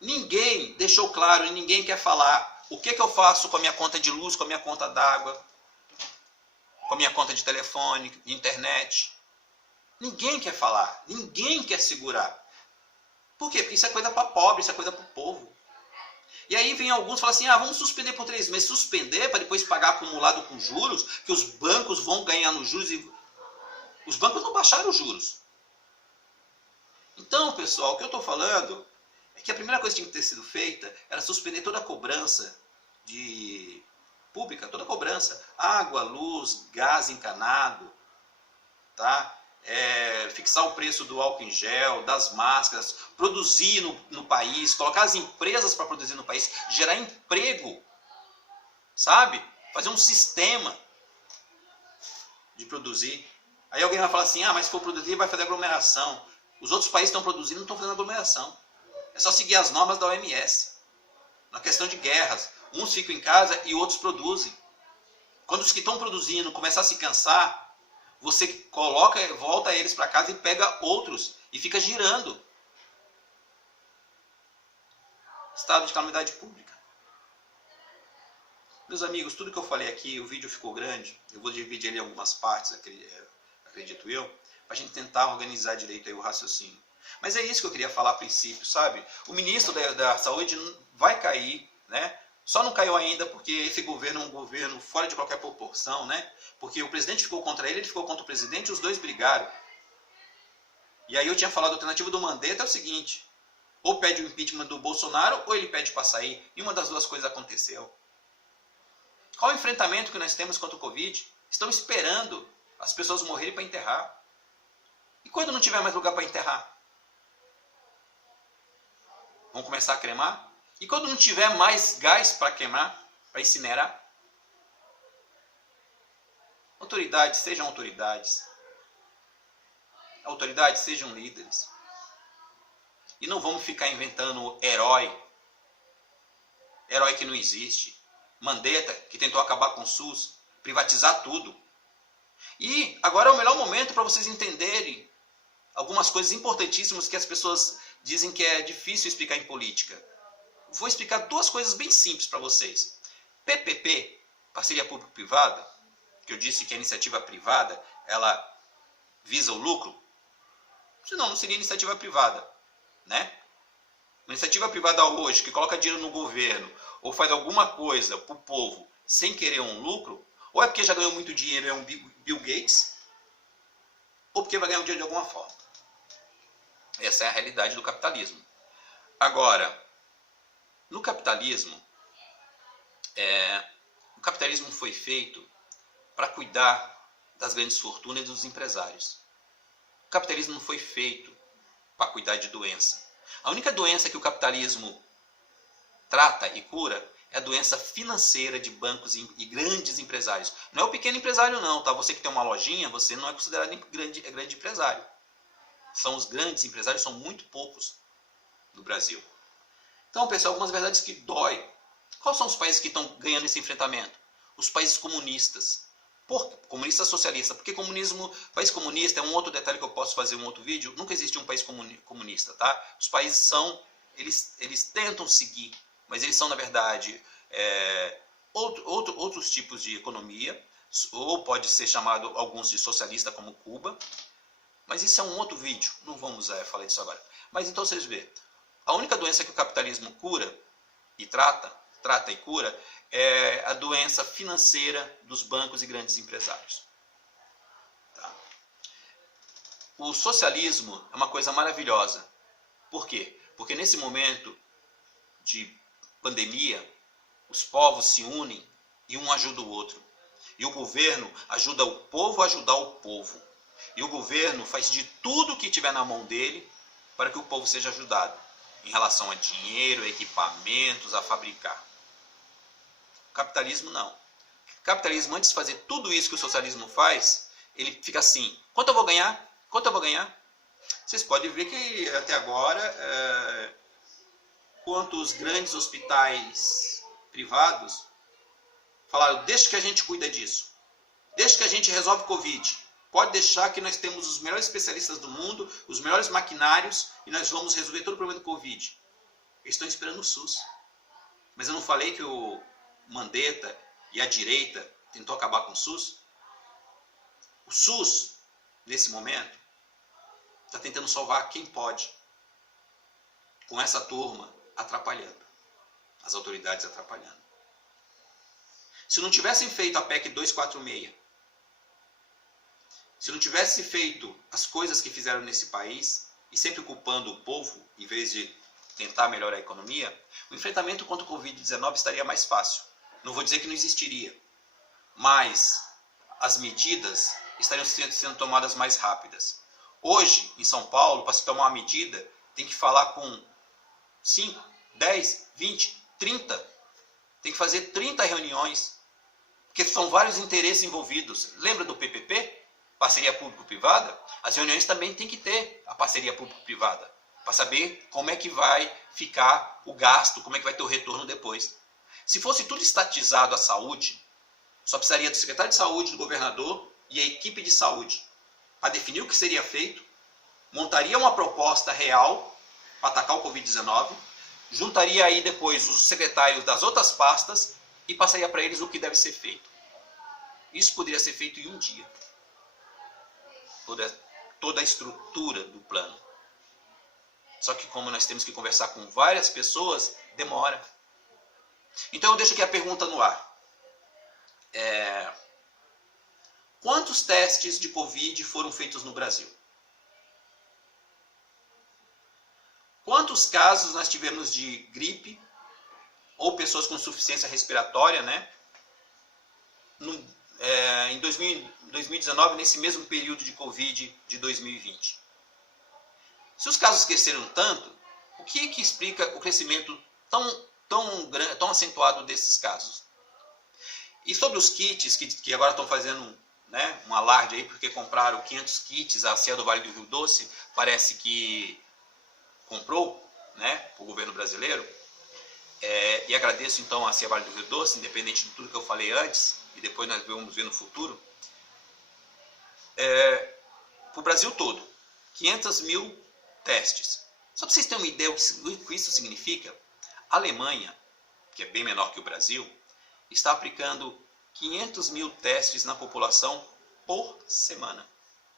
Ninguém deixou claro e ninguém quer falar o que eu faço com a minha conta de luz, com a minha conta d'água, com a minha conta de telefone, de internet. Ninguém quer falar, ninguém quer segurar. Por quê? Porque isso é coisa para pobre, isso é coisa para o povo. E aí vem alguns e falam assim, vamos suspender por 3 meses. Suspender para depois pagar acumulado com juros, que os bancos vão ganhar nos juros. E os bancos não baixaram os juros. Então, pessoal, o que eu estou falando é que a primeira coisa que tinha que ter sido feita era suspender toda a cobrança pública, toda a cobrança. Água, luz, gás encanado, tá? Fixar o preço do álcool em gel, das máscaras, produzir no país, colocar as empresas para produzir no país, gerar emprego, sabe? Fazer um sistema de produzir. Aí alguém vai falar assim, mas se for produzir vai fazer aglomeração. Os outros países estão produzindo, não estão fazendo aglomeração. É só seguir as normas da OMS. Na questão de guerras, uns ficam em casa e outros produzem. Quando os que estão produzindo começar a se cansar, você volta eles para casa e pega outros e fica girando. Estado de calamidade pública. Meus amigos, tudo que eu falei aqui, o vídeo ficou grande. Eu vou dividir ele em algumas partes, acredito eu, para a gente tentar organizar direito aí o raciocínio. Mas é isso que eu queria falar a princípio, sabe? O ministro da Saúde vai cair, né? Só não caiu ainda porque esse governo é um governo fora de qualquer proporção, né? Porque o presidente ficou contra ele ficou contra o presidente e os dois brigaram. E aí eu tinha falado, a alternativa do Mandetta é o seguinte, ou pede o impeachment do Bolsonaro ou ele pede para sair. E uma das duas coisas aconteceu. Qual o enfrentamento que nós temos contra o Covid? Estão esperando as pessoas morrerem para enterrar. E quando não tiver mais lugar para enterrar? Vão começar a cremar? E quando não tiver mais gás para queimar, para incinerar? Autoridades, sejam autoridades. Autoridades, sejam líderes. E não vamos ficar inventando herói. Herói que não existe. Mandetta, que tentou acabar com o SUS, privatizar tudo. E agora é o melhor momento para vocês entenderem algumas coisas importantíssimas que as pessoas dizem que é difícil explicar em política. Vou explicar duas coisas bem simples para vocês. PPP, parceria público-privada, que eu disse que a iniciativa privada, ela visa o lucro, senão não seria iniciativa privada, né? Uma iniciativa privada hoje, que coloca dinheiro no governo, ou faz alguma coisa para o povo sem querer um lucro, ou é porque já ganhou muito dinheiro e é um Bill Gates, ou porque vai ganhar um dinheiro de alguma forma. Essa é a realidade do capitalismo. Agora, no capitalismo, o capitalismo foi feito para cuidar das grandes fortunas e dos empresários. O capitalismo não foi feito para cuidar de doença. A única doença que o capitalismo trata e cura é a doença financeira de bancos e grandes empresários. Não é o pequeno empresário não, tá? Você que tem uma lojinha, você não é considerado grande empresário. São os grandes empresários, são muito poucos no Brasil. Então, pessoal, algumas verdades que dói. Quais são os países que estão ganhando esse enfrentamento? Os países comunistas. Comunista socialista. Porque país comunista é um outro detalhe que eu posso fazer um outro vídeo. Nunca existiu um país comunista, tá? Os países são, eles tentam seguir, mas eles são, na verdade, outros tipos de economia, ou pode ser chamado alguns de socialista, como Cuba. Mas isso é um outro vídeo, não vamos falar disso agora. Mas então vocês veem, a única doença que o capitalismo cura e trata e cura, é a doença financeira dos bancos e grandes empresários. Tá? O socialismo é uma coisa maravilhosa. Por quê? Porque nesse momento de pandemia, os povos se unem e um ajuda o outro. E o governo ajuda o povo a ajudar o povo. E o governo faz de tudo que tiver na mão dele para que o povo seja ajudado. Em relação a dinheiro, a equipamentos, a fabricar. O capitalismo não. O capitalismo, antes de fazer tudo isso que o socialismo faz, ele fica assim, quanto eu vou ganhar? Quanto eu vou ganhar? Vocês podem ver que até agora, quantos grandes hospitais privados falaram, deixa que a gente cuida disso. Deixa que a gente resolve o Covid. Pode deixar que nós temos os melhores especialistas do mundo, os melhores maquinários, e nós vamos resolver todo o problema do Covid. Eles estão esperando o SUS. Mas eu não falei que o Mandetta e a direita tentou acabar com o SUS? O SUS, nesse momento, está tentando salvar quem pode. Com essa turma atrapalhando. As autoridades atrapalhando. Se não tivessem feito a PEC 246, se não tivesse feito as coisas que fizeram nesse país, e sempre culpando o povo, em vez de tentar melhorar a economia, o enfrentamento contra o Covid-19 estaria mais fácil. Não vou dizer que não existiria, mas as medidas estariam sendo tomadas mais rápidas. Hoje, em São Paulo, para se tomar uma medida, tem que falar com 5, 10, 20, 30. Tem que fazer 30 reuniões, porque são vários interesses envolvidos. Lembra do PPP? Parceria público-privada? As reuniões também tem que ter a parceria público-privada, para saber como é que vai ficar o gasto, como é que vai ter o retorno depois. Se fosse tudo estatizado a saúde, só precisaria do secretário de saúde, do governador e a equipe de saúde para definir o que seria feito, montaria uma proposta real para atacar o Covid-19, juntaria aí depois os secretários das outras pastas e passaria para eles o que deve ser feito. Isso poderia ser feito em um dia. Toda a estrutura do plano. Só que como nós temos que conversar com várias pessoas, demora. Então eu deixo aqui a pergunta no ar. Quantos testes de Covid foram feitos no Brasil? Quantos casos nós tivemos de gripe ou pessoas com insuficiência respiratória, né? Em 2019, nesse mesmo período de Covid de 2020. Se os casos cresceram tanto, o que explica o crescimento tão acentuado desses casos? E sobre os kits, que agora estão fazendo, né, um alarde aí, porque compraram 500 kits, a CIA do Vale do Rio Doce parece que comprou, né, o governo brasileiro. E agradeço então a CIA Vale do Rio Doce, independente de tudo que eu falei antes, e depois nós vamos ver no futuro. Para o Brasil todo, 500 mil testes. Só para vocês terem uma ideia do que isso significa, a Alemanha, que é bem menor que o Brasil, está aplicando 500 mil testes na população por semana.